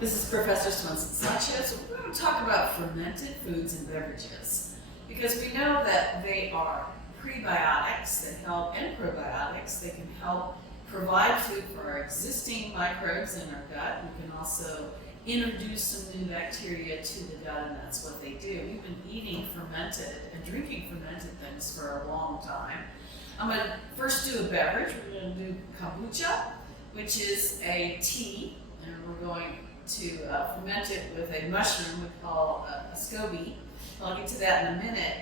This is Professor Swenson-Sanchez. We're going to talk about fermented foods and beverages because we know that they are prebiotics that help and probiotics that can help provide food for our existing microbes in our gut. We can also introduce some new bacteria to the gut, and that's what they do. We've been eating fermented and drinking fermented things for a long time. I'm going to first do a beverage. We're going to do kombucha, which is a tea, and we're going to ferment it with a mushroom we call a SCOBY. I'll get to that in a minute.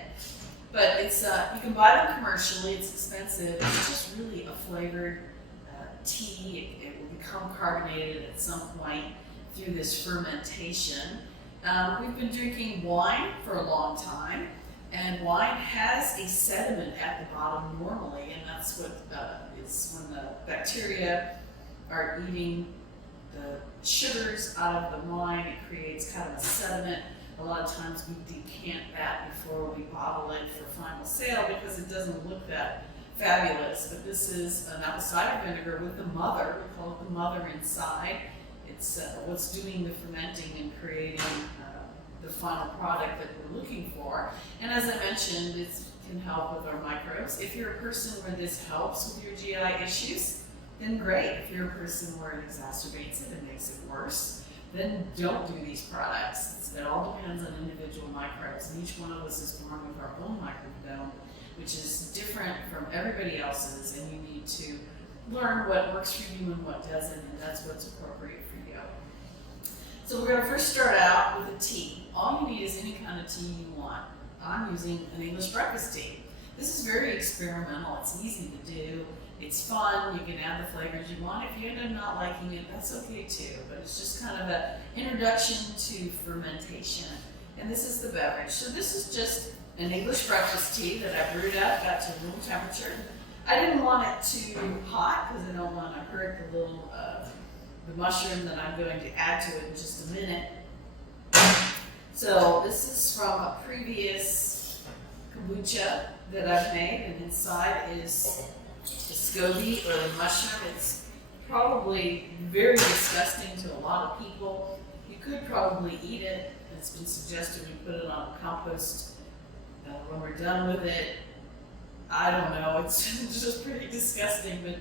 But it's you can buy them commercially. It's expensive. It's just really a flavored tea. It will become carbonated at some point through this fermentation. We've been drinking wine for a long time, and wine has a sediment at the bottom normally, and that's what is when the bacteria are eating the sugars out of the wine. It creates kind of a sediment. A lot of times we decant that before we bottle it for final sale because it doesn't look that fabulous. But this is an apple cider vinegar with the mother. We call it the mother inside. It's what's doing the fermenting and creating the final product that we're looking for. And as I mentioned, it can help with our microbes. If you're a person where this helps with your GI issues, then great. If you're a person where it exacerbates it and makes it worse, then don't do these products. It all depends on individual microbes, and each one of us is born with our own microbiome, which is different from everybody else's, and you need to learn what works for you and what doesn't, and that's what's appropriate for you. So we're going to first start out with a tea. All you need is any kind of tea you want. I'm using an English breakfast tea. This is very experimental. It's easy to do. It's fun. You can add the flavors you want. If you end up not liking it, that's okay too. But it's just kind of an introduction to fermentation. And this is the beverage. So this is just an English breakfast tea that I brewed up, got to room temperature. I didn't want it too hot because I don't want to hurt the little the mushroom that I'm going to add to it in just a minute. So this is from a previous kombucha that I've made, and inside is the SCOBY or the mushroom. It's probably very disgusting to a lot of people. You could probably eat it. It's been suggested we put it on compost when we're done with it. I don't know, it's just pretty disgusting, but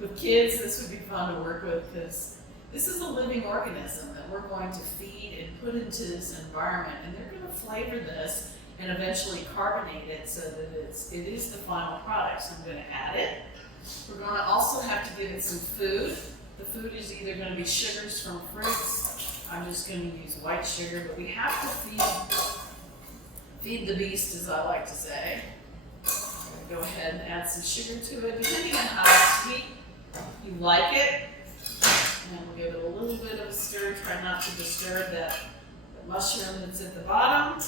with kids this would be fun to work with because this is a living organism that we're going to feed and put into this environment, and they're going to flavor this and eventually carbonate it so that it is the final product. So I'm going to add it. We're going to also have to give it some food. The food is either going to be sugars from fruits. I'm just going to use white sugar, but we have to feed the beast, as I like to say. I'm going to go ahead and add some sugar to it, depending on how sweet you like it. And we'll give it a little bit of a stir. Try not to disturb that mushroom that's at the bottom.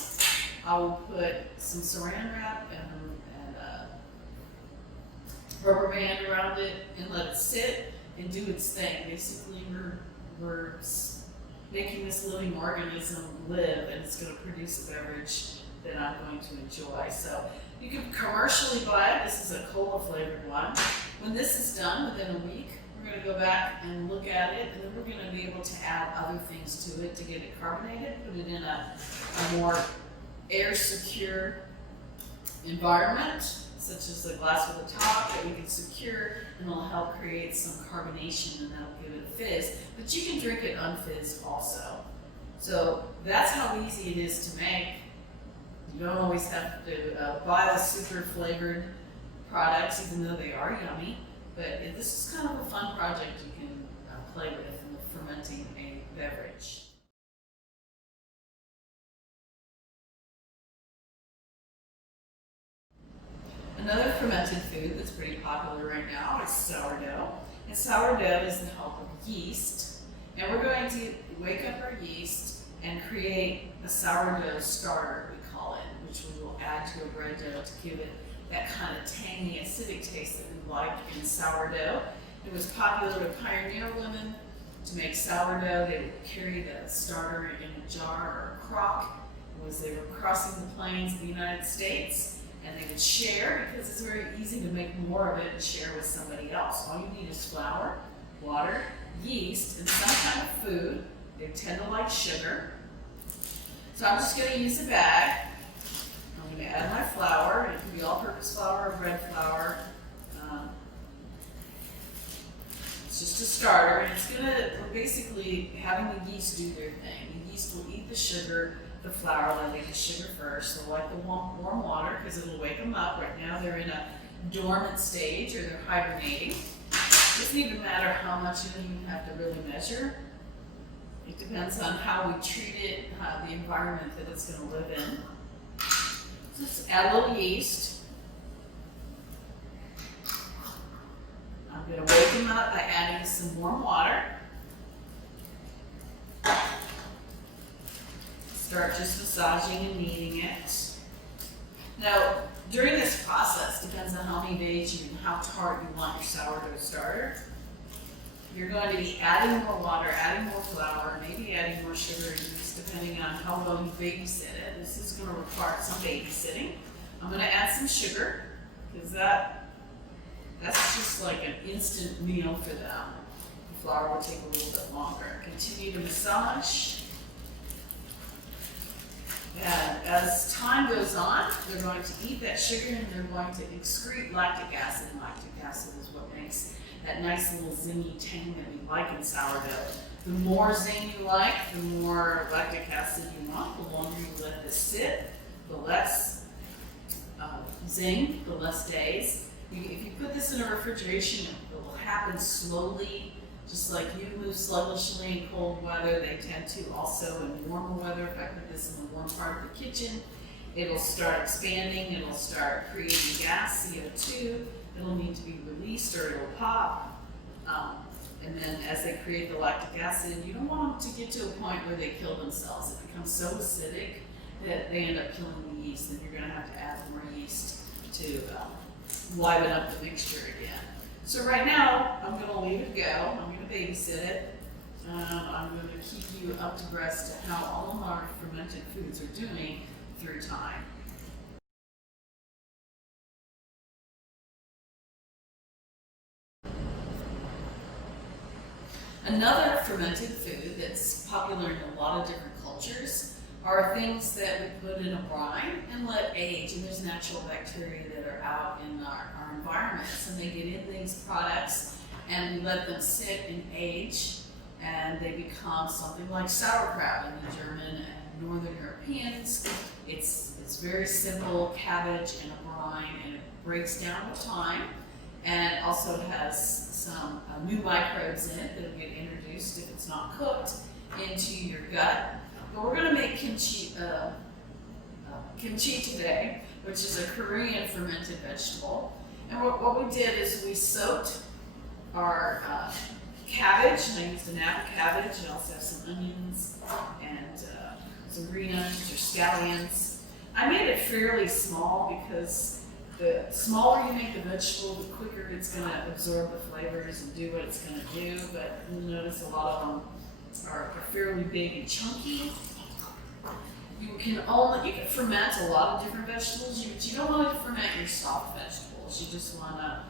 I will put some saran wrap and rubber band around it and let it sit and do its thing. Basically, we're making this living organism live, and it's going to produce a beverage that I'm going to enjoy. So you can commercially buy it. This is a cola flavored one. When this is done within a week, we're going to go back and look at it, and then we're going to be able to add other things to it to get it carbonated, put it in a more air-secure environment, such as the glass with a top that we can secure, and it'll help create some carbonation, and that'll give it a fizz. But you can drink it unfizzed also. So that's how easy it is to make. You don't always have to buy the super flavored products, even though they are yummy. But this is kind of a fun project you can play with in fermenting a beverage. Another fermented food that's pretty popular right now is sourdough. And sourdough is the help of yeast. And we're going to wake up our yeast and create a sourdough starter, we call it, which we will add to a bread dough to give it that kind of tangy, acidic taste that we like in sourdough. It was popular with pioneer women to make sourdough. They would carry the starter in a jar or a crock as they were crossing the plains of the United States, and they would share because it's very easy to make more of it and share with somebody else. All you need is flour, water, yeast, and some kind of food. They tend to like sugar. So I'm just going to use a bag. I'm going to add my flour. It can be all-purpose flour or bread flour. It's just a starter, and it's going to, we're basically having the yeast do their thing. The yeast will eat the sugar, the flour. They'll eat the sugar first. They'll like the warm water because it'll wake them up. Right now they're in a dormant stage, or they're hibernating. It doesn't even matter how much you even have to really measure. It depends on how we treat it, the environment that it's going to live in. So just add a little yeast. I'm going to wake them up by adding some warm water. Start just massaging and kneading it. Now, during this process, depends on how many days and how tart you want your sourdough starter. You're going to be adding more water, adding more flour, maybe adding more sugar and yeast, depending on how well you babysit it. This is going to require some babysitting. I'm going to add some sugar, because that's just like an instant meal for them. The flour will take a little bit longer. Continue to massage. And as time goes on, they're going to eat that sugar and they're going to excrete lactic acid. And lactic acid is what makes that nice little zingy tang that we like in sourdough. The more zing you like, the more lactic acid you want. The longer you let this sit, the less zing, the less days. If you put this in a refrigeration, it will happen slowly. Just like you move sluggishly in cold weather, they tend to also in warmer weather. If I put this in the warm part of the kitchen, it'll start expanding, it'll start creating gas, CO2. It'll need to be released or it'll pop. And then as they create the lactic acid, you don't want them to get to a point where they kill themselves. It becomes so acidic that they end up killing the yeast, and you're going to have to add more yeast to liven up the mixture again. So right now, I'm going to leave it go. I'm going to babysit it. I'm going to keep you up to breast to how all of our fermented foods are doing through time. Another fermented food that's popular in a lot of different cultures are things that we put in a brine and let age, and there's natural bacteria that are out in our environments, and they get in these products and we let them sit and age, and they become something like sauerkraut in the German and Northern Europeans. It's very simple cabbage in a brine, and it breaks down with time, and also has some new microbes in it that will get introduced if it's not cooked into your gut. But we're going to make kimchi today, which is a Korean fermented vegetable. And what we did is we soaked our cabbage, and I used a nap of cabbage. I also have some onions and some green onions or scallions. I made it fairly small because the smaller you make the vegetable, the quicker it's going to absorb the flavors and do what it's going to do. But you'll notice a lot of them are fairly big and chunky. You can ferment a lot of different vegetables, but you don't want to ferment your soft vegetables. You just want to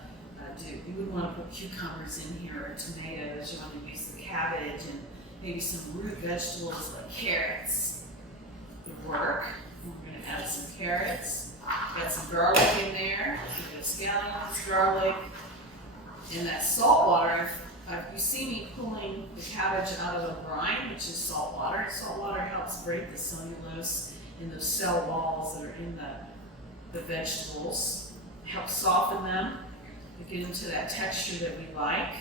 you wouldn't want to put cucumbers in here or tomatoes. You want to use the cabbage and maybe some root vegetables like carrots would work. We're going to add some carrots. Got some garlic in there. You've got scallions, garlic, and that salt water. You see me pulling the cabbage out of the brine, which is salt water. Salt water helps break the cellulose in those cell walls that are in the vegetables. Helps soften them. We get into that texture that we like.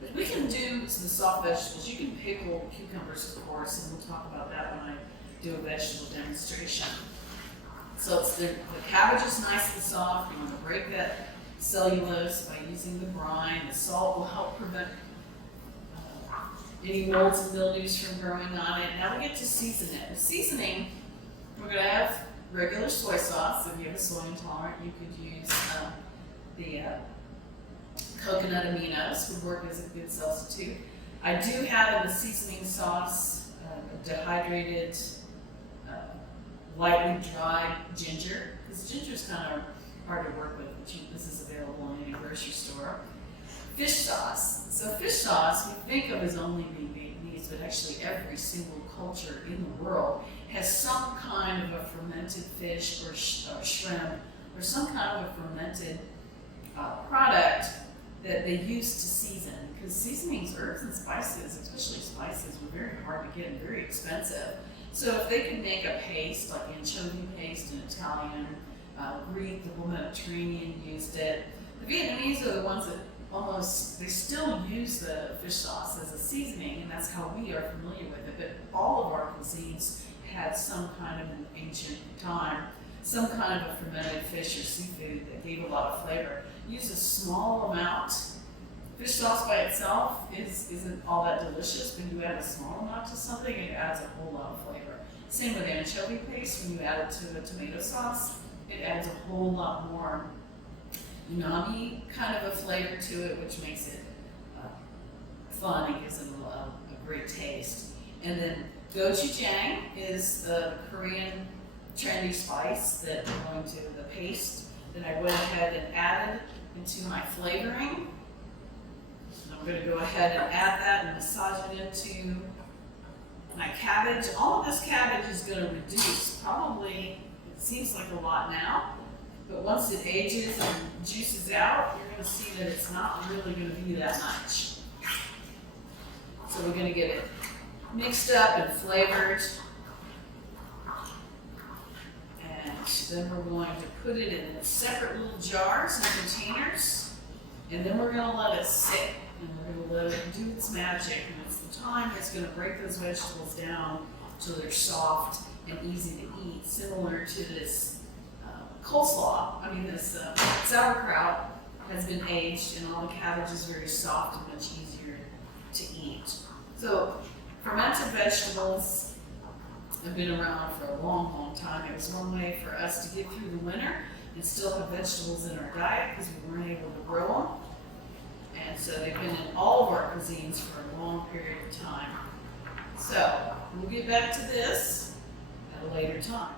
But we can do the soft vegetables. You can pickle cucumbers, of course, and we'll talk about that when I do a vegetable demonstration. So the cabbage is nice and soft. You want to break that cellulose by using the brine. The salt will help prevent any molds and mildews from growing on it. Now we get to season it. The seasoning, we're going to have regular soy sauce. If you have a soy intolerant, you could use the coconut aminos, would work as a good substitute. I do have in the seasoning sauce dehydrated, lightly dried ginger, because ginger is kind of hard to work with, but this is available in any grocery store. Fish sauce. So fish sauce we think of as only being made Vietnamese, but actually every single culture in the world has some kind of a fermented fish or shrimp or some kind of a fermented product that they use to season. Because seasonings, herbs and spices, especially spices, were very hard to get and very expensive. So if they could make a paste, like anchovy paste in Italian, Greek, the whole Mediterranean used it. The Vietnamese are the ones that they still use the fish sauce as a seasoning, and that's how we are familiar with it. But all of our cuisines had some kind of, in ancient time, some kind of a fermented fish or seafood that gave a lot of flavor. Use a small amount. Fish sauce by itself isn't all that delicious, but you add a small amount to something, it adds a whole lot of flavor. Same with anchovy paste. When you add it to a tomato sauce, it adds a whole lot more umami kind of a flavor to it, which makes it fun and gives it a great taste. And then gochujang is the Korean trendy spice that I'm going to, the paste that I went ahead and added into my flavoring. And I'm going to go ahead and add that and massage it into my cabbage. All of this cabbage is going to reduce, probably, it seems like a lot now, but once it ages and juices out, you're going to see that it's not really going to be that much. So we're going to get it mixed up and flavored. And then we're going to put it in separate little jars and containers. And then we're going to let it sit. And we're going to let it do its magic. And it's the time that's going to break those vegetables down so they're soft and easy to eat, similar to this coleslaw. I mean, this sauerkraut has been aged, and all the cabbage is very soft and much easier to eat. So, fermented vegetables have been around for a long, long time. It was one way for us to get through the winter and still have vegetables in our diet because we weren't able to grow them. And so they've been in all of our cuisines for a long period of time. So, we'll get back to this at a later time.